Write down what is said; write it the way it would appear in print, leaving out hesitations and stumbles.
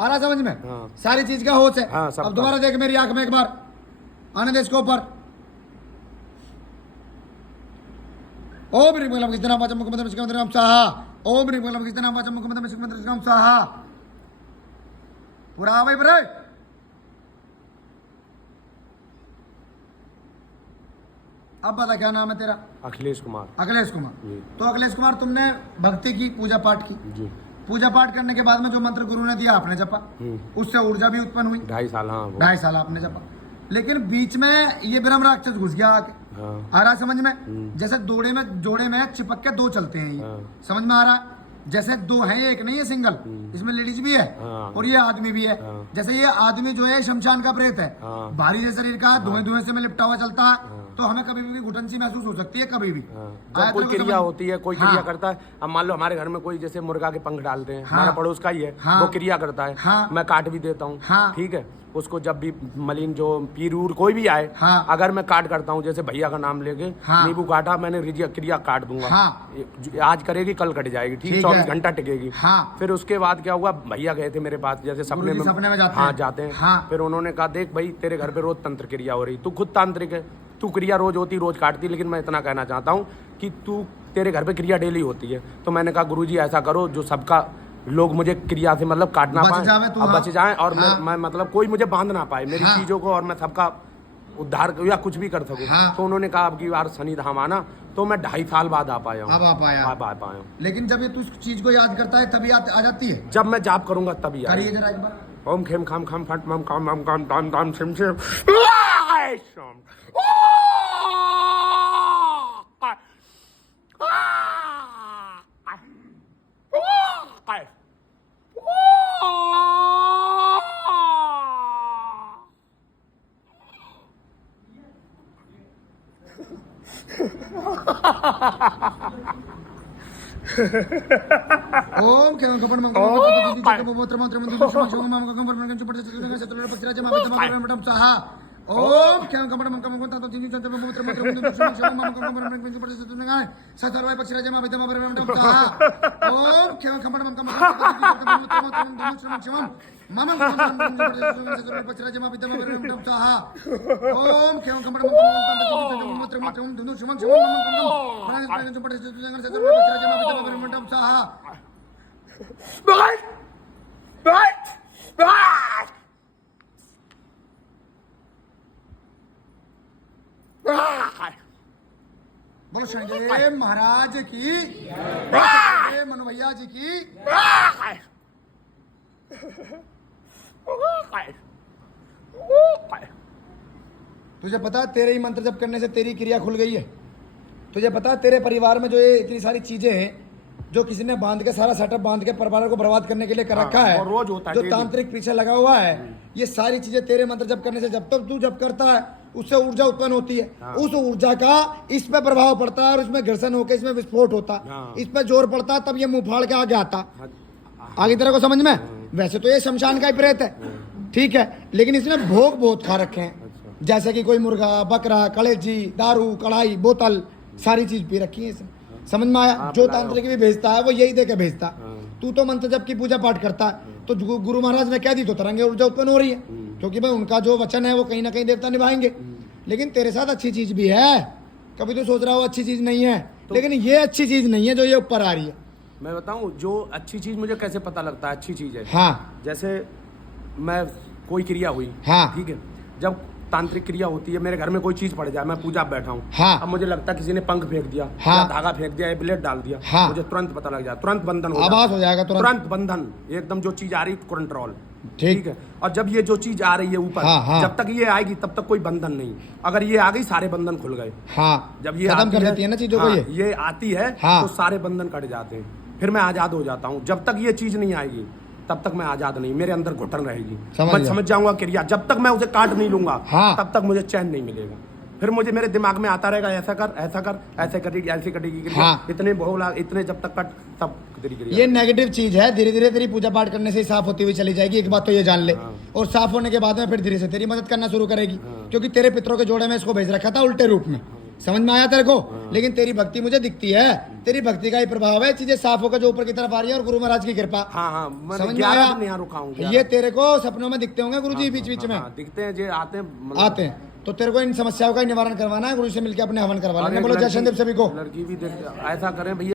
आ रहा समझ में? हाँ। सारी चीज का होश है। हाँ, सबका। अब दोबारा देख मेरी आंख में एक बार, आने दे इसको ऊपर। ओम ह्रीं क्लीं किसना वाचम मुखमंत्र विष्णुमंत्र ओम स्वाहा। ओम ह्रीं क्लीं किसना वाचम मुखमंत्र विष्णुमंत्र ओम स्वाहा। पूरा आ भाई बरे। अब बता क्या नाम है तेरा? अखिलेश कुमार। अखिलेश कुमार। जी। तो अखिलेश कुमार, तुमने भक्ति की, पूजा पाठ की, जी। पूजा पाठ करने के बाद में जो मंत्र गुरु ने दिया आपने जपा, उससे ऊर्जा भी उत्पन्न हुई। 2.5 साल। हाँ, 2.5 साल आपने जपा, लेकिन बीच में ये ब्रह्म राक्षस घुस गया आके। हाँ। आ रहा समझ में? जैसे जोड़े में चिपक के दो चलते हैं ये। हाँ। समझ में आ रहा? जैसे दो हैं, एक नहीं है सिंगल, इसमें लेडीज भी है हाँ। और ये आदमी भी है। हाँ। जैसे ये आदमी जो है शमशान का प्रेत है, हाँ। भारी से शरीर का, धुएं धुएं से में लिपटा हुआ चलता है, तो हमें कभी भी घुटन सी महसूस हो सकती है कभी भी। जब कोई क्रिया होती है, कोई क्रिया हाँ। करता है, अब मान लो हमारे घर में कोई जैसे मुर्गा के पंख डालते हैं, हाँ। हमारा पड़ोस का ही है, हाँ। वो क्रिया करता है, हाँ। मैं काट भी देता हूँ। हाँ। ठीक है, उसको जब भी मलिन जो पीर उर कोई भी आए, हाँ। अगर मैं काट करता हूँ, जैसे भैया का नाम लेके हाँ। नींबू काटा, मैंने क्रिया काट दूंगा। हाँ। आज करेगी कल कट जाएगी। ठीक, ठीक 24 है। घंटा टिकेगी। हाँ। फिर उसके बाद क्या हुआ, भैया गए थे मेरे पास, जैसे सपने में सपने में जाते हाँ हैं। जाते हैं। हाँ। फिर उन्होंने कहा देख भाई, तेरे घर पे रोज तंत्र क्रिया हो रही, तू खुद तांत्रिक है, तू क्रिया रोज होती, रोज काटती, लेकिन मैं इतना कहना चाहता हूँ कि तू, तेरे घर पे क्रिया डेली होती है। तो मैंने कहा गुरुजी ऐसा करो जो सबका लोग मुझे क्रिया से मतलब काटना बच पाए जावे तू, और हाँ। बच जाए, और हाँ। मैं मतलब कोई मुझे बांध ना पाए मेरी हाँ। चीजों को, और मैं सबका उद्धार या कुछ भी कर सकूं। हाँ। तो उन्होंने कहा अब की बार शनि धाम आना, तो मैं 2.5 साल बाद आ पाया हूँ। अब आ पाया। अब आ पाया हूँ। लेकिन जब ये तू उस चीज को याद करता है तभी आ जाती है। जब मैं जाप करूंगा तभी करिए आएगी। जरा एक बार। ओम खेम खाम खाम फट मम काम मम काम ताम ताम सिम सिम। ओम केवल कपड़ मंगल मूत्र मंत्र मंत्र शिव माम गंगम परम चुपड़ चतुर्दंग चतुर्दंग पक्षराज माम विद्यम परम साहा। ओम केवल कपड़ मंगल मंगल ततो तीन चतुर्दंग मूत्र मंत्र मंत्र शिव माम गंगम परम चुपड़ चतुर्दंग सतर्वय पक्षराज माम विद्यम परम साहा। ओम केवल कपड़ मंगल मंगल मूत्र मंत्र मंत्र शिव माम गंगम पक्षराज माम विद्यम परम साहा। ओम केवल कपड़ मंगल मूत्र मंत्र मंत्र शिव माम गंगम चुपड़ चतुर्दंग सतर्वय पक्षराज माम विद्यम परम साहा। बोलो शनिदेव महाराज की, मनोभैया जी की। तुझे पता तेरे ही मंत्र जप करने से तेरी क्रिया खुल गई है। तुझे पता तेरे परिवार में जो ये इतनी सारी चीजें हैं, जो किसी ने बांध के सारा सेटअप बांध के परिवार को बर्बाद करने के लिए कर रखा है, और रोज होता है, जो डेली। तांत्रिक पीछे लगा हुआ है, ये सारी चीजें तेरे मंत्र जप करने से, जब तक तू जप करता है उससे ऊर्जा उत्पन्न होती है। उस ऊर्जा का इस पे प्रभाव पड़ता है और इसमें घर्षण होकर इसमें विस्फोट होता है। इस पे जोर पड़ता है तब ये मुंह फाड़ के आगे आता। आगे तेरे को समझ में? वैसे तो ये शमशान का ही प्रेत है, ठीक है, लेकिन इसने भोग बहुत खा रखे हैं। जैसे कि कोई मुर्गा, बकरा, कलेजी, दारू, कढ़ाई, बोतल, सारी चीज पी रखी है इसने। समझ में आया? जो तांत्रिक भी भेजता है वो यही दे के भेजता है। तू तो मंत्र जप की पूजा पाठ करता है, तो गुरु महाराज ने कह दी तो तरंगे ऊर्जा उत्पन्न हो रही है, क्योंकि भाई उनका जो वचन है वो कहीं ना कहीं देवता निभाएंगे। लेकिन तेरे साथ अच्छी चीज भी है। कभी तो सोच रहा हो अच्छी चीज नहीं है, लेकिन ये अच्छी चीज नहीं है जो ये ऊपर आ रही है। मैं बताऊं, जो अच्छी चीज मुझे कैसे पता लगता है अच्छी चीज है? हाँ। जैसे मैं कोई क्रिया हुई, हाँ। ठीक है, जब तांत्रिक क्रिया होती है, मेरे घर में कोई चीज पड़ जाए, मैं पूजा बैठा हूँ, हाँ। अब मुझे लगता है किसी ने पंख फेंक दिया, हाँ। या धागा फेंक दिया, या ब्लेड डाल दिया, हाँ। मुझे तुरंत पता लग जाए, तुरंत बंधन हो आभास हो जाएगा तुरंत। तुरंत बंधन, एकदम जो चीज आ रही कंट्रोल। ठीक है। और जब ये जो चीज आ रही है ऊपर, हाँ, हाँ। जब तक ये आएगी तब तक कोई बंधन नहीं। अगर ये आ गई सारे बंधन खुल गए। हाँ। जब ये खत्म आती कर देती है ना चीजों को हाँ, ये। ये आती है, हाँ। तो सारे बंधन कट जाते हैं, फिर मैं आजाद हो जाता हूँ। जब तक ये चीज नहीं आएगी तब तक मैं आजाद नहीं, मेरे अंदर घुटन रहेगी। मैं समझ जाऊंगा क्रिया, जब तक मैं उसे काट नहीं लूंगा, हाँ। तब तक मुझे चैन नहीं मिलेगा। फिर मुझे मेरे दिमाग में आता रहेगा ऐसा कर, ऐसा कर, ऐसे करेगी, ऐसी कटेगी क्रिया, हाँ। इतने बहुला, इतने जब तक कट तब तेरी क्रिया। ये नेगेटिव चीज है, धीरे धीरे तेरी पूजा पाठ करने से ही साफ होती हुई चली जाएगी। एक बात तो ये जान ले। और साफ होने के बाद में फिर धीरे से तेरी मदद करना शुरू करेगी, क्योंकि तेरे पितरों के जोड़े में इसको भेज रखा था उल्टे रूप में। समझ में आया तेरे को? लेकिन तेरी भक्ति मुझे दिखती है। तेरी भक्ति का ही प्रभाव है, चीजें साफ होकर जो ऊपर की तरफ आ रही है और गुरु महाराज की कृपा। हाँ हाँ, मैंने समझ में 11 आया? दिन यहाँ रुका हूँ। ये तेरे को सपनों में दिखते होंगे गुरु जी बीच बीच में दिखते हैं, जे आते हैं मतलब- आते हैं, तो तेरे को इन समस्याओं का ही निवारण करवाना है, गुरु से मिलकर अपने हवन करवा और लेना। एक बोलो जय लड़की- शनिदेव सभी को। लड़की भी देख ऐसा करें भैया।